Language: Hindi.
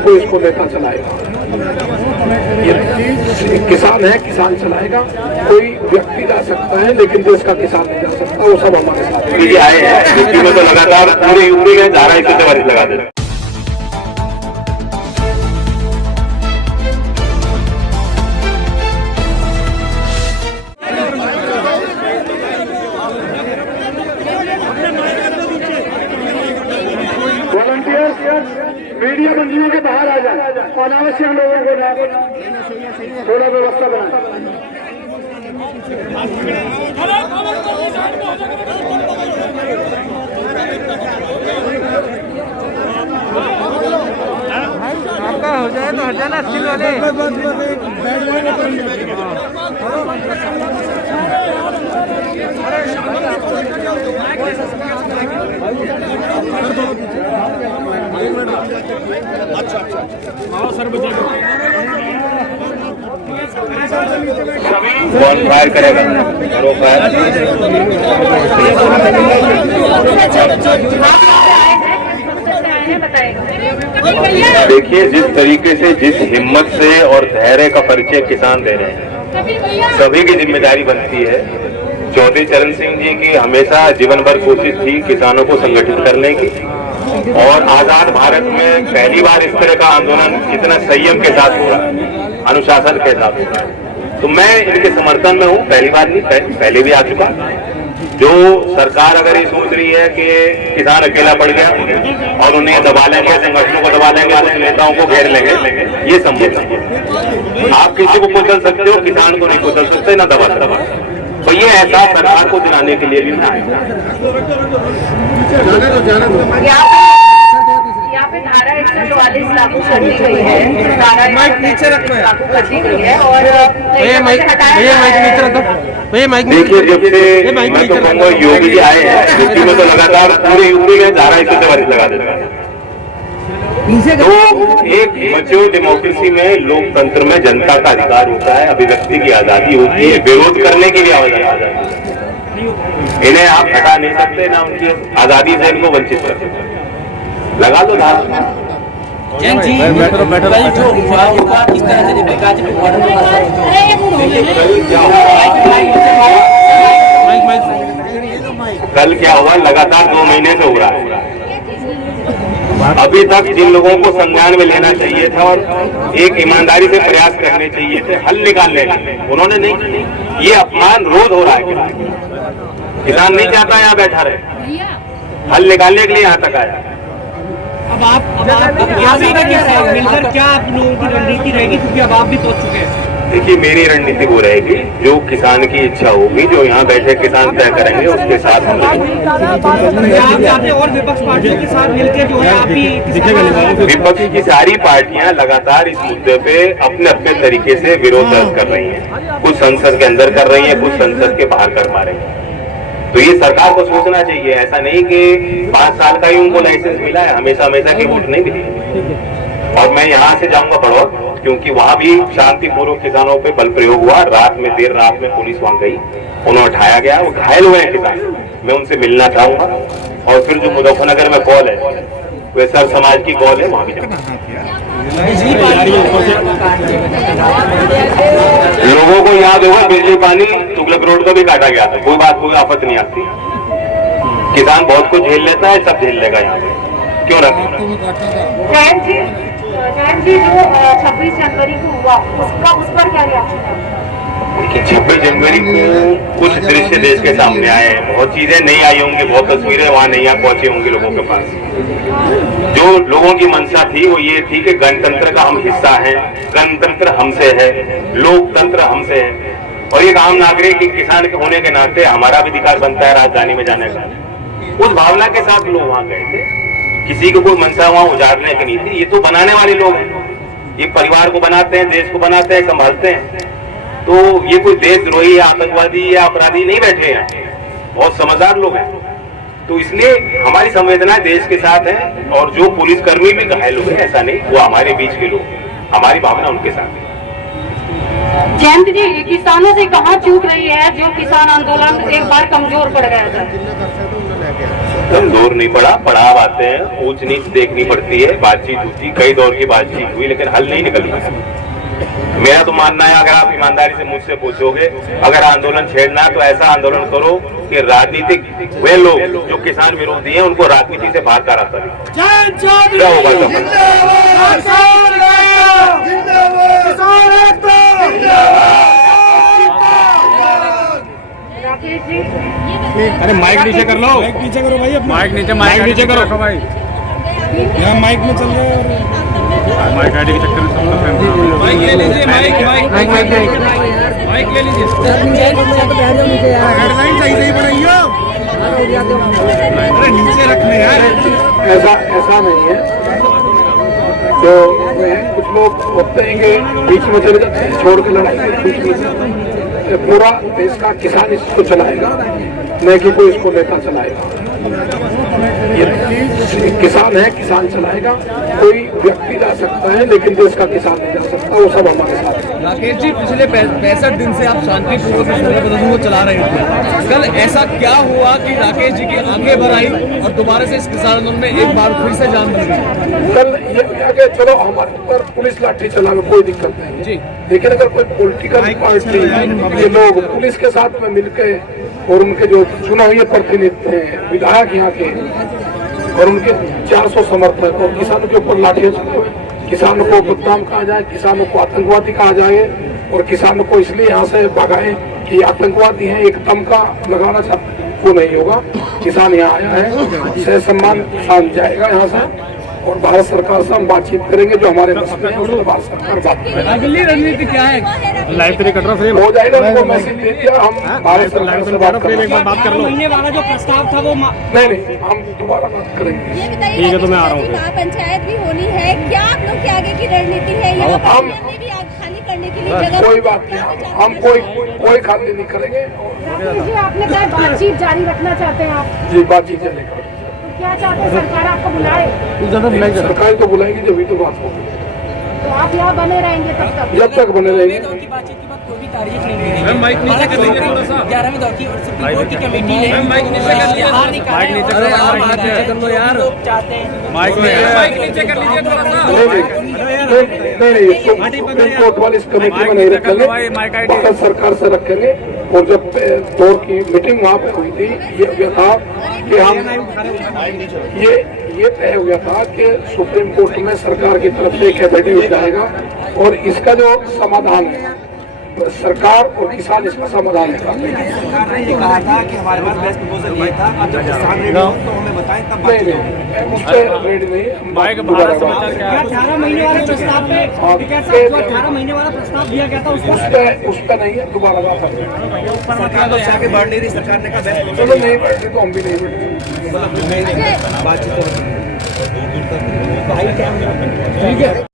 कोई इसको नेता चलाएगा, ये किसान है, किसान चलाएगा। कोई व्यक्ति जा सकता है लेकिन देश का किसान नहीं जा सकता। वो सब हमारे साथ ये आए हैं यूपी में, तो लगातार पूरे यूपी में धारा 144 लगा दे। मीडिया मंजिलों के बाहर आ जाए, अनावश्यक लोगों को थोड़ा व्यवस्था बनाए। आपका हो जाए तो हट जाना स्टिल वाले। कौन फायर करेगा? देखिए, जिस तरीके से, जिस हिम्मत से और धैर्य का परिचय किसान दे रहे हैं, सभी की जिम्मेदारी बनती है। चौधरी चरण सिंह जी की हमेशा जीवन भर कोशिश थी किसानों को संगठित करने की, और आजाद भारत में पहली बार इस तरह का आंदोलन इतना संयम के साथ हुआ, अनुशासन के साथ हुआ। तो मैं इनके समर्थन में हूँ, पहली बार नहीं, पहले भी आ चुका। जो सरकार अगर ये सोच रही है कि किसान अकेला पड़ गया और उन्हें दबा लेंगे, संगठनों को दबा लेंगे, कुछ नेताओं को घेर लेंगे, ये संभव नहीं। आप किसी को कुचल सकते हो, किसान को नहीं कुचल सकते, ना दबा सकते। तो ये एहसास सरकार को दिलाने के लिए भी मैं आया। यहाँ पे धारा 144 लागू कर दी गई है, धारा लागू कर दी गई है और देखिए, जब से मैं तो कहूँगा योगी जी आए हैं यूपी में, तो लगातार पूरे यूपी में धारा 144 लगा देते हैं। तो एक मैच्योर डेमोक्रेसी में, लोकतंत्र में जनता का अधिकार होता है, अभिव्यक्ति की आजादी होती है, विरोध करने की भी आजादी है। इन्हें आप हटा नहीं सकते, ना उनकी आजादी से इनको वंचित कर सकते। लगा दो धारा। कल क्या हुआ? लगातार 2 महीने से हो रहा है। अभी तक जिन लोगों को संज्ञान में लेना चाहिए था और एक ईमानदारी से प्रयास करने चाहिए थे हल निकालने का, उन्होंने नहीं। ये अपमान रोज हो रहा है। किसान नहीं चाहता यहाँ बैठा रहे, हल निकालने के लिए यहाँ तक आया। अब आप मिलकर क्या आप लोगों की रणनीति रहेगी, क्योंकि अब आप भी पहुंच चुके हैं? देखिए, मेरी रणनीति वो रहेगी, जो किसान की इच्छा होगी, जो यहाँ बैठे किसान तय करेंगे, उसके साथ हम और विपक्ष पार्टियों के साथ मिलकर जो है आप भी। विपक्ष की सारी पार्टियां लगातार इस मुद्दे पे अपने अपने तरीके से विरोध दर्ज कर रही हैं। कुछ संसद के अंदर कर रही हैं, कुछ संसद के बाहर कर पा रही हैं। तो ये सरकार को सोचना चाहिए। ऐसा नहीं कि 5 साल का ही उनको लाइसेंस मिला है, हमेशा की वोट नहीं मिली। और मैं यहाँ से जाऊंगा बड़ौद, क्योंकि वहाँ भी शांतिपूर्वक किसानों पे बल प्रयोग हुआ। रात में, देर रात में पुलिस वहां गई, उन्हें उठाया गया, वो घायल हुए हैं किसान। मैं उनसे मिलना चाहूंगा। और फिर जो मुजफ्फरनगर में कॉल है, वे सर समाज की कॉल है, वहां भी लोगों को याद होगा बिजली पानी तुगलक रोड को भी काटा गया था। कोई बात, कोई आफत नहीं आती। किसान बहुत कुछ झेल लेता है, सब झेल लेगा यहाँ पे, क्यों रखा? जो 26 जनवरी को हुआ, उस पर क्या रिएक्शन है? देखिए, 26 जनवरी को कुछ दृश्य देश के सामने आए हैं। बहुत चीजें नहीं आई होंगी, बहुत तस्वीरें वहां नहीं पहुंची होंगी लोगों के पास। जो लोगों की मंशा थी वो ये थी कि गणतंत्र का हम हिस्सा हैं, गणतंत्र हमसे है, लोकतंत्र हमसे है, और एक आम नागरिक किसान के होने के नाते हमारा भी अधिकार बनता है राजधानी में जाने का। उस भावना के साथ लोग वहां गए थे। किसी को कोई मंशा वहां उजाड़ने की नहीं थी। ये तो बनाने वाले लोग हैं, ये परिवार को बनाते हैं, देश को बनाते हैं, संभालते हैं। तो ये कोई देशद्रोही या आतंकवादी या अपराधी नहीं बैठे हैं, बहुत समझदार लोग हैं। तो इसलिए हमारी संवेदना देश के साथ है, और जो पुलिसकर्मी भी घायल हुए, ऐसा नहीं, वो हमारे बीच के लोग, हमारी भावना उनके साथ है। जयंत जी, किसानों से कहाँ चूक रही है जो किसान आंदोलन एक बार कमजोर पड़ गया था? कमजोर नहीं पड़ा, पड़ाव आते हैं, ऊंच नीच देखनी पड़ती है, बातचीत होती, कई दौर की बातचीत हुई, लेकिन हल नहीं निकली। मेरा तो मानना है, अगर आप ईमानदारी से मुझसे पूछोगे, अगर आंदोलन छेड़ना है तो ऐसा आंदोलन करो कि राजनीतिक वे लोग जो किसान विरोधी हैं उनको राजनीति से बाहर का रास्ता दिखाओ। क्या होगा अरे माइक नीचे कर लो, माइक नीचे करो भाई, माइक नीचे करो भाई, यहाँ माइक में चल रहे हैं, माइक आईडी के चक्कर में सब लोग माइक ले लीजिए, माइक ले लीजिए, हेडलाइन सही सही बनाइयो, अरे नीचे रखने यार, ऐसा नहीं है। तो कुछ लोग होते हैं कि बीच में चले जाते हैं, छोड़ के लड़ाई के बीच में पूरा देश का किसान इसको चलाएगा, न कि कोई इसको नेता चलाएगा। ये किसान है, किसान चलाएगा। कोई व्यक्ति जा सकता है लेकिन देश का किसान नहीं जा सकता, वो सब हमारे साथ है। राकेश जी, पिछले 65 दिन से आप शांतिपूर्वक प्रदर्शन को चला रहे थे, कल ऐसा क्या हुआ कि राकेश जी की आंखें भर आई और दोबारा से इस किसान आंदोलन में एक बार फिर से जान बन गई? कल ये हुआ कि चलो हमारे ऊपर पुलिस लाठी चलावे कोई दिक्कत नहीं जी, लेकिन अगर कोई पॉलिटिकल पार्टी ये लोग पुलिस के साथ में मिलकर और उनके जो चुनाव हुए प्रतिनिधि हैं, विधायक यहाँ के और उनके 400 समर्थक और किसानों के ऊपर लाठियां चलावे, किसानों को बदनाम कहा जाए, किसानों को आतंकवादी कहा जाए और किसानों को इसलिए यहाँ से भगाए कि आतंकवादी हैं, एक तमका लगाना चाहते हैं, वो नहीं होगा। किसान यहाँ आया है, सह सम्मान किसान जाएगा यहाँ से और भारत सरकार से हम बातचीत करेंगे, जो हमारे मसले हैं उसमें भारत सरकार बात करेगी। अगली रणनीति क्या है? लाइव तेरे कट रहा फ्रेम हो जाएगा, उनको मैसेज दे दिया, हम भारत सरकार से बात करेंगे। बात कर लो, महीने वाला जो प्रस्ताव था वो नहीं, हम दोबारा बात करेंगे। ये बताइए तो मैं आ रहा हूँ। महापंचायत भी होनी है, क्या आप लोग के आगे की रणनीति है? यहाँ पर हमने भी आग खाली करने के लिए जगह, कोई बात नहीं, हम कोई खाली नहीं करेंगे। आपने कहा बातचीत जारी रखना चाहते हैं आप? जी, बातचीत चलेगा। क्या चाहते हैं, सरकार आपको बुलाए? सरकार तो बुलाएगी जब भी तो बात होगी, तो आप यहाँ बने रहेंगे तब तक? जब तक बने रहेंगे। बातचीत की बात कोई भी तारीफ नहीं हुई। माइक नीचे कर लीजिए थोड़ा सा। 11वें दौर की सुप्रीम कोर्ट की कमेटी ने माइक नीचे कर लीजिए, हार निकाला है। माइक नीचे और आप माइक नीचे कर लो यार, लोग चाहते हैं माइक नीचे कर लीजिए थोड़ा सा। नहीं, सुप्रीम कोर्ट वाली इस कमेटी में नहीं रखेंगे, भारत सरकार से रखेंगे। और जब दौर की मीटिंग वहाँ पे हुई थी, ये था कि हम ये तय हुआ था कि सुप्रीम कोर्ट में सरकार की तरफ से एक एफिडेविट जाएगा और इसका जो समाधान है सरकार और किसान इसका समाधान है। सरकार ने ये कहा था कि हमारे पास बेस्ट प्रपोजल ये था, अब जब किसान रेडी हो तो हमें बताएं तब बात नहीं, उस पर रेडी नहीं है। माइक भारत समाचार क्या है? 18 महीने वाले प्रस्ताव पे 18 महीने वाला प्रस्ताव दिया गया था, उस पर नहीं है, दोबारा बात है। सरकार तो चाह के बढ़ नहीं रही, सरकार ने कहा बेस्ट चलो नहीं बैठते तो हम भी नहीं बैठते। बातचीत ठीक है।